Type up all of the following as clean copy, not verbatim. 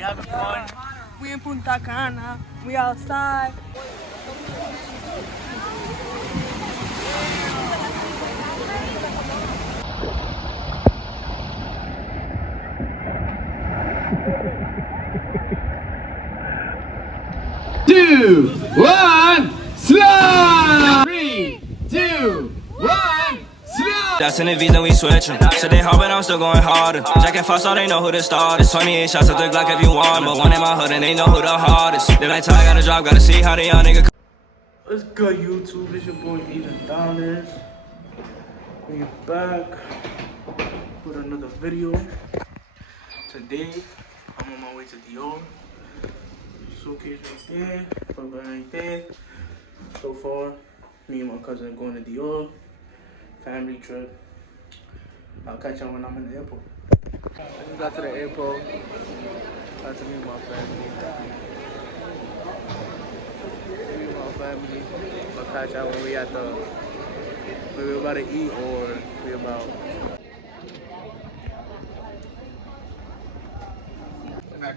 We having fun. We in Punta Cana. We outside. Two, one, slide! 3, 2, 1, slide! That's in the V's and we switchin'. Said they hard, but I'm still going harder. Jack and Fox, so they know who to start is. 28 shots at the Glock if you want, but one in my hood and they know who the hardest. They like Ty got a job, gotta see how the young nigga. What's good, YouTube? It's your boy Ethan Dollars. We're back with another video. Today, I'm on my way to Dior. Suitcase right there, Punta right there. So far, me and my cousin are going to Dior. Family trip. I'll catch y'all when I'm in the airport. I just got to the airport. Got to meet my family. I'll catch y'all when we're about to eat or we about.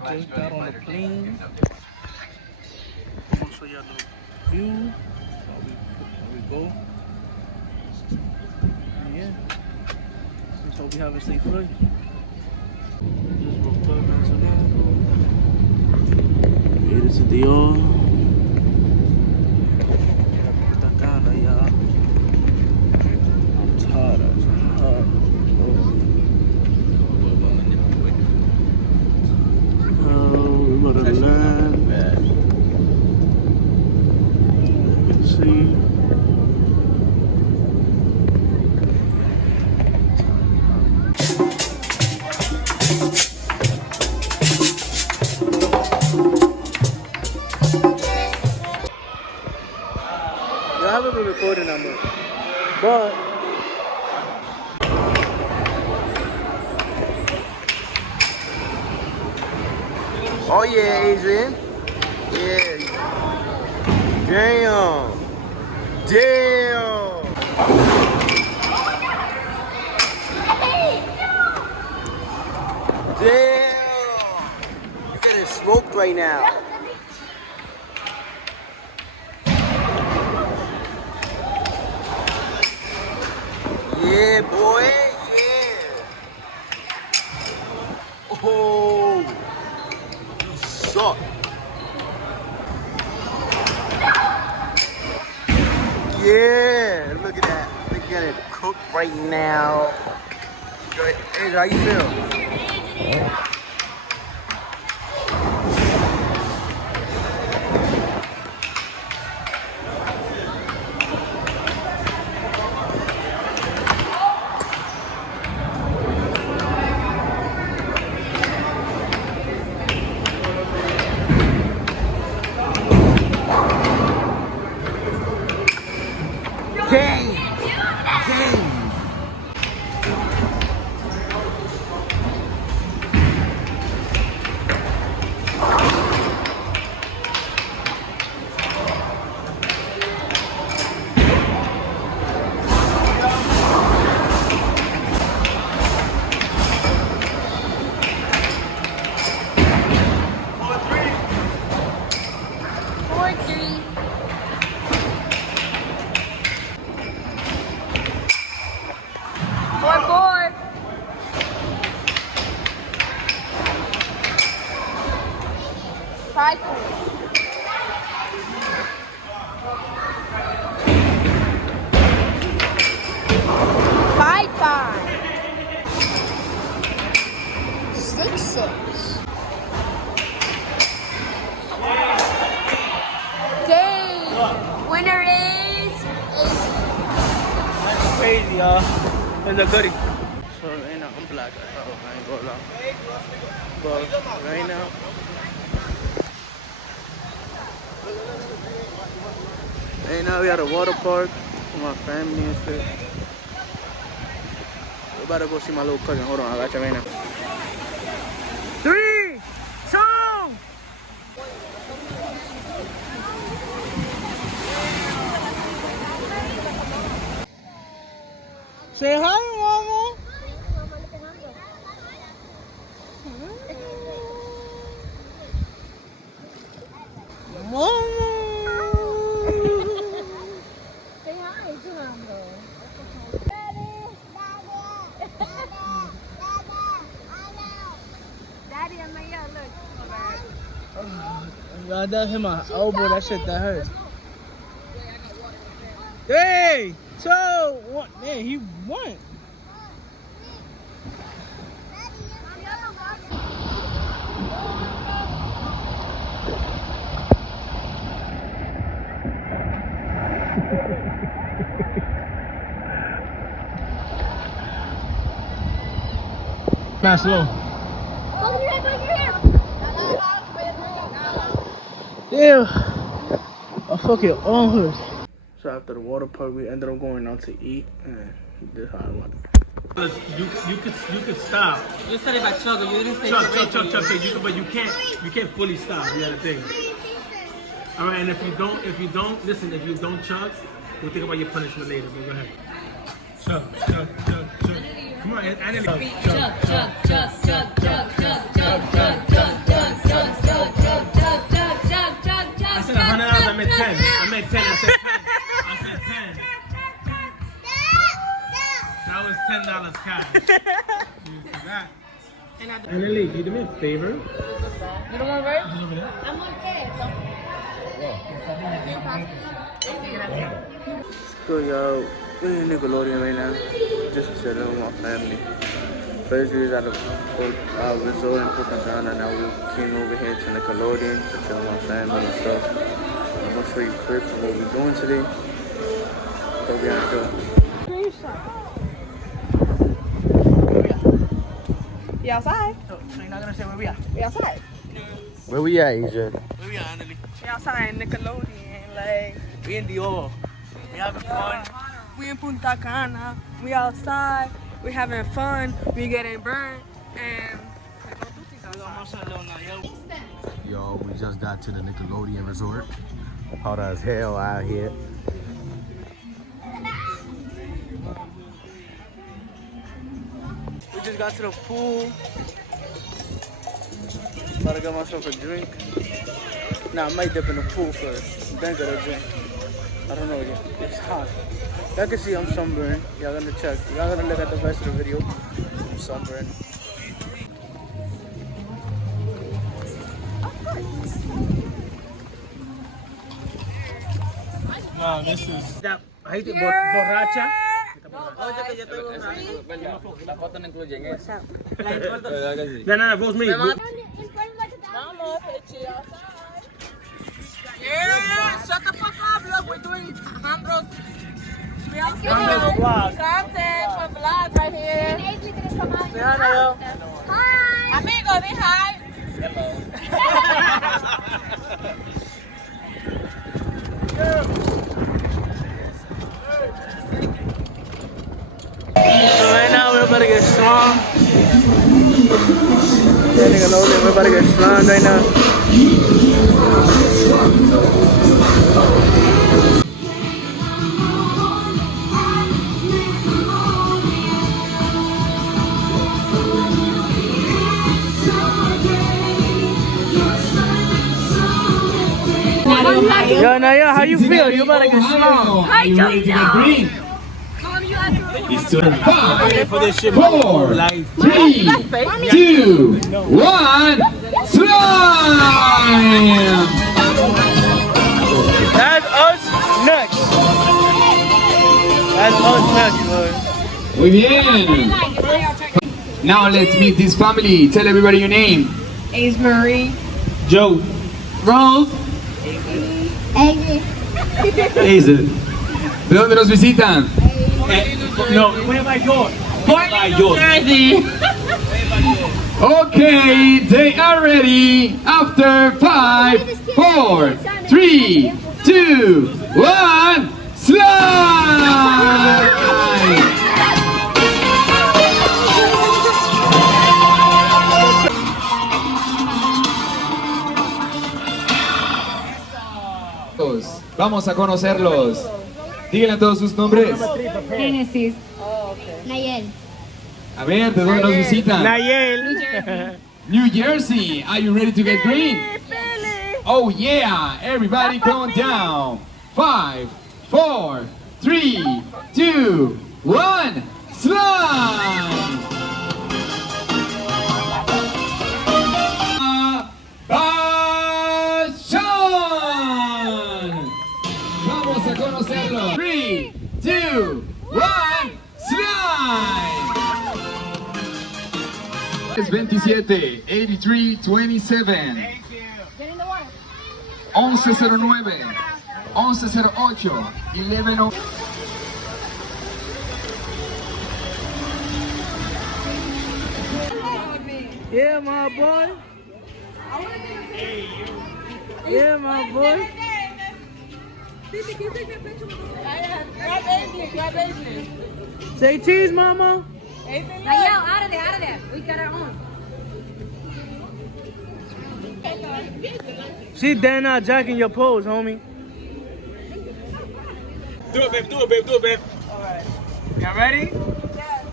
Just got on the plane. I'm gonna show y'all the view. How we go. And yeah. Just hope we have a safe flight. Just woke up into the Here is the Dior. Punta Cana, y'all. It's hot. It's hot. We're about to land. Let's see. I haven't been recording that much, but oh yeah, Adrian. Yeah. Damn. Damn. Damn. You're getting smoked right now. Yeah, boy. Yeah. Oh. You suck. Yeah, look at that. Look at it cooked right now. Good. Hey, how you feel? Game! Game! Five. 6, 6. Dang. Winner is That's crazy, y'all. It's a goodie. So right now I'm black. I ain't gonna lie. But right now. Right now we at a water park with my family and shit. We're about to go see my little cousin. Hold on, I got you right now. 3, 2. Say hi, Mama. I done hit my elbow. That shit that hurt. 3, 2, 1. Man, he won. Pass low. Damn. I fucking arm hurt. So after the water park, we ended up going out to eat, and this is how I wanted. You could stop. You said if I chug, you didn't say Chug, but you can't fully stop. You gotta think. All right, and if you don't chug, we'll think about your punishment later. But go ahead. Chug. Come on, chug. I said $100. I meant 10. I meant 10. I said 10. That was $10 cash. And Lily, can you do me a favor? You don't want to work? I'm okay. So y'all, we're in Nickelodeon right now. Just chilling with my family. First we was at a resort in Punta, Cana. Now we came over here to Nickelodeon to chill with my family and stuff. I'm gonna show you clips of what we're doing today. So we have to. We outside. So you're not gonna say where we are? We outside. Where we at, Asia? Where we are, Annalie? We outside in Nickelodeon. Like, We in Dior. We having fun. we in Punta Cana. We outside. We having fun. We getting burnt. And Yo, we just got to the Nickelodeon resort. Hot as hell out here. We just got to the pool. About to get myself a drink. Nah, I might dip in the pool first. Then get a drink. I don't know yet. It's hot. Y'all can see I'm sunburned. Y'all gonna check. Y'all gonna look at the rest of the video. I'm sunburned. Wow, this is that. I hate it. Borracha. la foto no incluye en eso. No, Rosemary. Yeah, shut the fuck up. Look, we're doing Ambros. We Ambros vlog. Content for vlog right here. Hello. Hi. Amigo, be hi. So right now we're about to get strong. Yeah, nigga know that we're about to get strong right now. Yo, Naya, how you feel? You about to get strong. Are you ready to get green? It's 5, 4, 3, 2, 1, slime! That's us nuts. That's us nuts, boy. Muy bien. Now let's meet this family. Tell everybody your name. Ace Marie. Joe. Rose. Hazel. ¿De dónde nos visitan? No, where by yours? By yours. Okay, they are ready. After 5, 4, 3, 2, 1, slide! Vamos a conocerlos. Díganle todos sus nombres. Genesis. Nayel. A ver, ¿de dónde nos visitan? Nayel. New Jersey. Are you ready to get green? Oh yeah! Everybody calm down. 5, 4, 3, 2, 1, slide! 1027, 8327. 1109, 1108, 11. Yeah, my boy. Yeah, my boy. Say cheese, mama. Danielle, out of there. We got our own. She dare not jacking your pose, homie. Do it, babe, do it, babe, do it, babe. Alright. Y'all ready? Yes.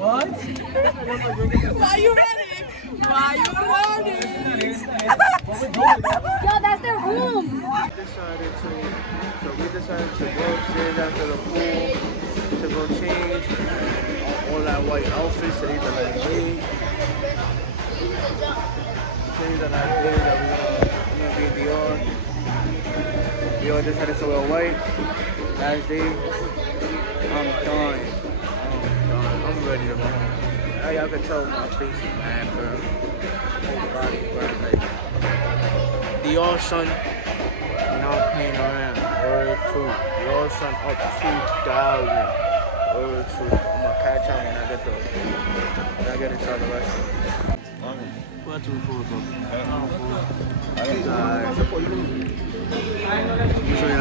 What? Why you running? Why you running? Yo, that's their room. We decided to go upstairs after the pool to go change all that white outfits that either like me. Change that like day that we're gonna be in Dior. Dior decided to wear white. Last day. I'm done. I'm ready to go home. Now y'all can tell my face is mad, bro. Whole body burn like Dior son. Not playing around. Word 2. Dior son up 2,000. Word 2. I'm gonna catch on when I get inside the restaurant. What you for, bro? I'm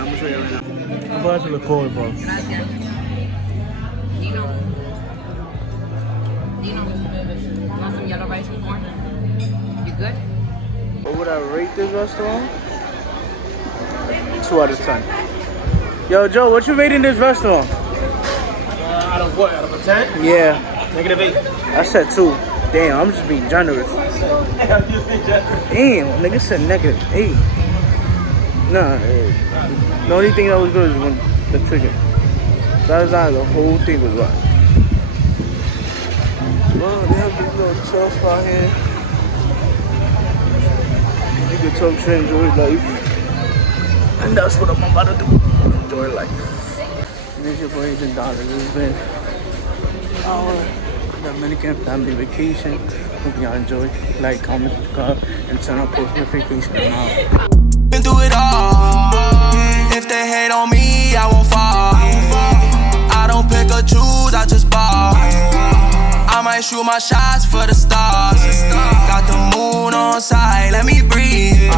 gonna show you right now. I'm about to record, bro. Dino, you want some yellow rice and corn? You good? What would I rate this restaurant? 2 out of 10. Yo, Joe, what you rating this restaurant? Out of what? Out of a 10? Yeah, -8. I said 2. Damn, I'm just being generous. Damn, nigga said -8. Nah, the only thing that was good is when the chicken. That's not the whole thing was right. Well, they have this little chill spot here. You can talk to enjoy life. And that's what I'm about to do. Enjoy life. This is your boy $8. It's been our Dominican family vacation. Hope y'all enjoy. Like, comment, subscribe, and turn on post notifications. Been through it all. If they hate on me, I won't fall. I don't pick or choose, I just ball. I might shoot my shots for the stars. Got the moon on side, let me breathe.